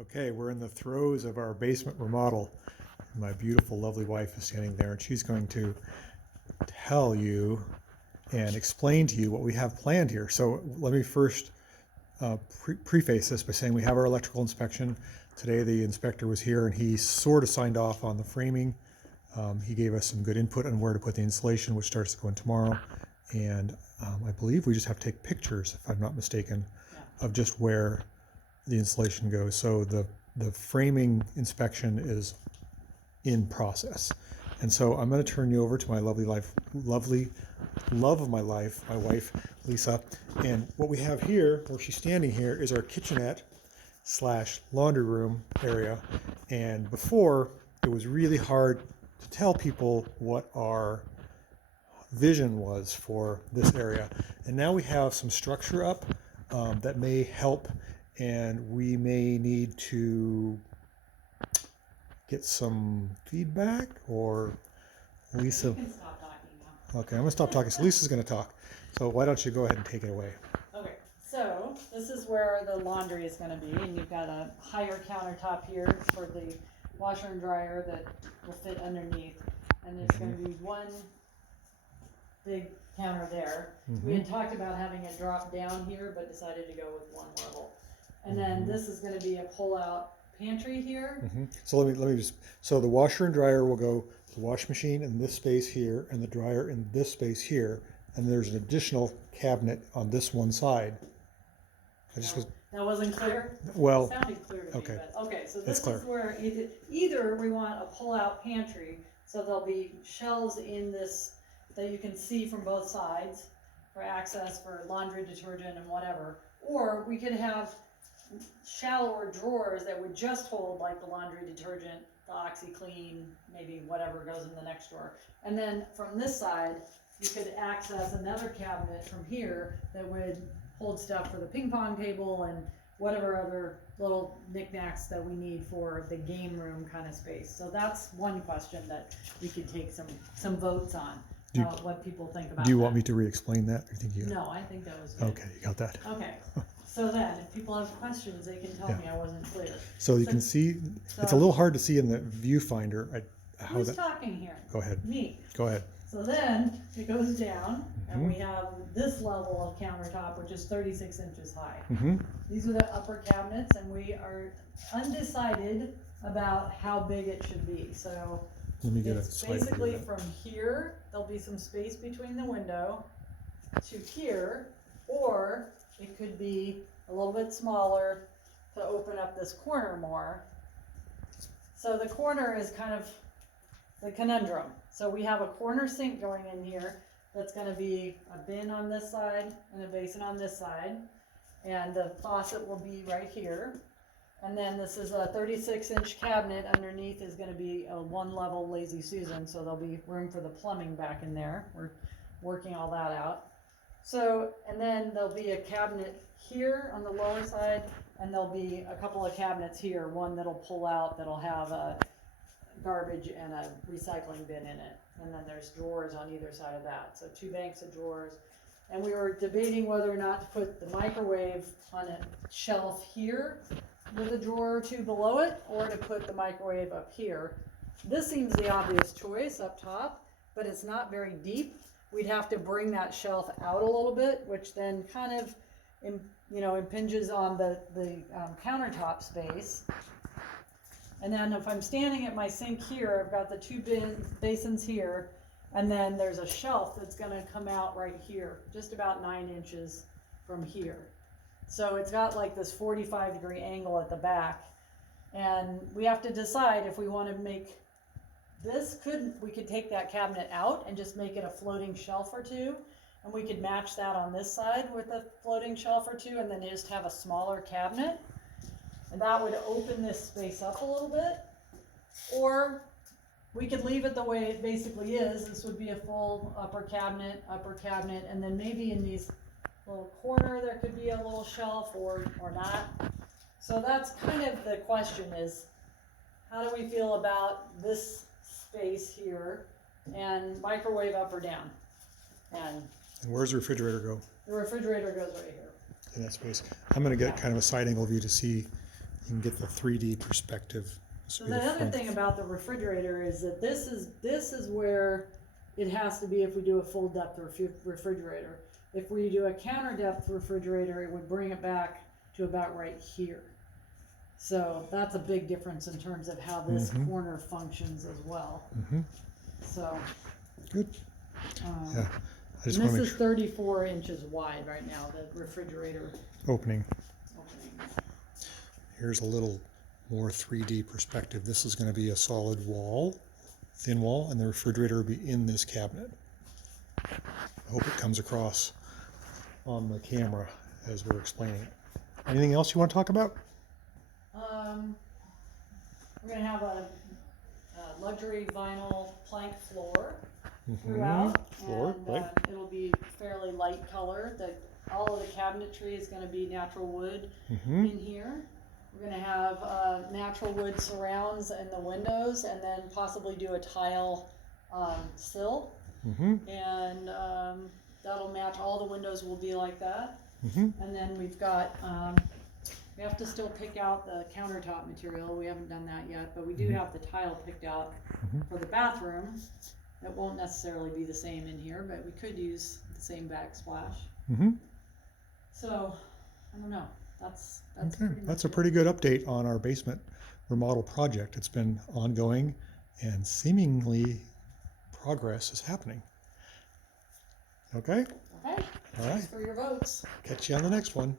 Okay, we're in the throes of our basement remodel. My beautiful, lovely wife is standing there, and she's going to tell you and explain to you what we have planned here. So let me first preface this by saying we have our electrical inspection. Today the inspector was here and he sort of signed off on the framing. He gave us some good input on where to put the insulation, which starts to go in tomorrow. And I believe we just have to take pictures, if I'm not mistaken, of just where the insulation goes. So the framing inspection is in process. And so I'm going to turn you over to my lovely love of my life, my wife, Lisa. And what we have here, where she's standing here, is our kitchenette / laundry room area. And before, it was really hard to tell people what our vision was for this area. And now we have some structure up that may help, and we may need to get some feedback, or Lisa. You can stop talking now. Okay, I'm gonna stop talking. So Lisa's gonna talk. So why don't you go ahead and take it away? Okay, so this is where the laundry is going to be, and you've got a higher countertop here for the washer and dryer that will fit underneath, and there's going to be one big counter there. We had talked about having it drop down here, but decided to go with one level. And then this is going to be a pull-out pantry here. So let me just, so the washer and dryer will go, the wash machine in this space here, and the dryer in this space here, and there's an additional cabinet on this one side. That wasn't clear? Well, It sounded clear to okay. me, but okay, so That's this clear. is where either we want a pull-out pantry, so there'll be shelves in this that you can see from both sides for access for laundry detergent and whatever, or we could have shallower drawers that would just hold like the laundry detergent, the OxyClean, maybe whatever goes in the next drawer. And then from this side, you could access another cabinet from here that would hold stuff for the ping pong table and whatever other little knickknacks that we need for the game room kind of space. So that's one question that we could take some votes on, what people think about that. Do you want me to re-explain that? Or think you? No, I think that was good. Okay, you got that. Okay, so then if people have questions, they can tell me I wasn't clear. So you can see, it's a little hard to see in the viewfinder. Who's talking here? Go ahead. Me. Go ahead. So then it goes down, and we have this level of countertop, which is 36 inches high. These are the upper cabinets, and we are undecided about how big it should be. So Let me get it's a slide basically view of from here, there'll be some space between the window to here, or it could be a little bit smaller to open up this corner more. So the corner is kind of the conundrum. So we have a corner sink going in here that's going to be a bin on this side and a basin on this side, and the faucet will be right here. And then this is a 36-inch cabinet. Underneath is going to be a one-level Lazy Susan, so there'll be room for the plumbing back in there. We're working all that out. So, and then there'll be a cabinet here on the lower side, and there'll be a couple of cabinets here. One that'll pull out, that'll have a garbage and a recycling bin in it. And then there's drawers on either side of that. So 2 banks of drawers. And we were debating whether or not to put the microwave on a shelf here with a drawer or 2 below it, or to put the microwave up here. This seems the obvious choice up top, but it's not very deep. We'd have to bring that shelf out a little bit, which then kind of, impinges on the countertop space. And then if I'm standing at my sink here, I've got the 2 basins here, and then there's a shelf that's going to come out right here, just about 9 inches from here. So it's got like this 45-degree angle at the back, and we have to decide if we want to make this. We could take that cabinet out and just make it a floating shelf or 2, and we could match that on this side with a floating shelf or 2, and then just have a smaller cabinet. And that would open this space up a little bit. Or we could leave it the way it basically is. This would be a full upper cabinet, and then maybe in these little corner there could be a little shelf or not. So that's kind of the question, is how do we feel about this space here, and microwave up or down? And where's the refrigerator go? the refrigerator goes right here. In that space. I'm going to get kind of a side angle view to see You can get the 3D perspective. This So will be the the other front. thing about the refrigerator is that this is where it has to be if we do a full depth refrigerator. If we do a counter depth refrigerator, it would bring it back to about right here. So that's a big difference in terms of how this corner functions as well. So Good. Yeah. I just and want this to make is sure. 34 inches wide right now, the refrigerator Opening. opening. Here's a little more 3D perspective. This is going to be a solid wall, thin wall, and the refrigerator will be in this cabinet. I hope it comes across on the camera as we're explaining it. Anything else you want to talk about? We're gonna have a luxury vinyl plank floor throughout, Floor, and right. it'll be fairly light color. All of the cabinetry is going to be natural wood in here. We're going to have natural wood surrounds in the windows, and then possibly do a tile sill, and that'll match. All the windows will be like that. And then we've got we have to still pick out the countertop material. We haven't done that yet, but we do have the tile picked out for the bathroom. It won't necessarily be the same in here, but we could use the same backsplash. So, I don't know. That's Okay. That's a pretty good update on our basement remodel project. It's been ongoing and seemingly progress is happening. Okay? Okay. All right. Thanks for your votes. Catch you on the next one.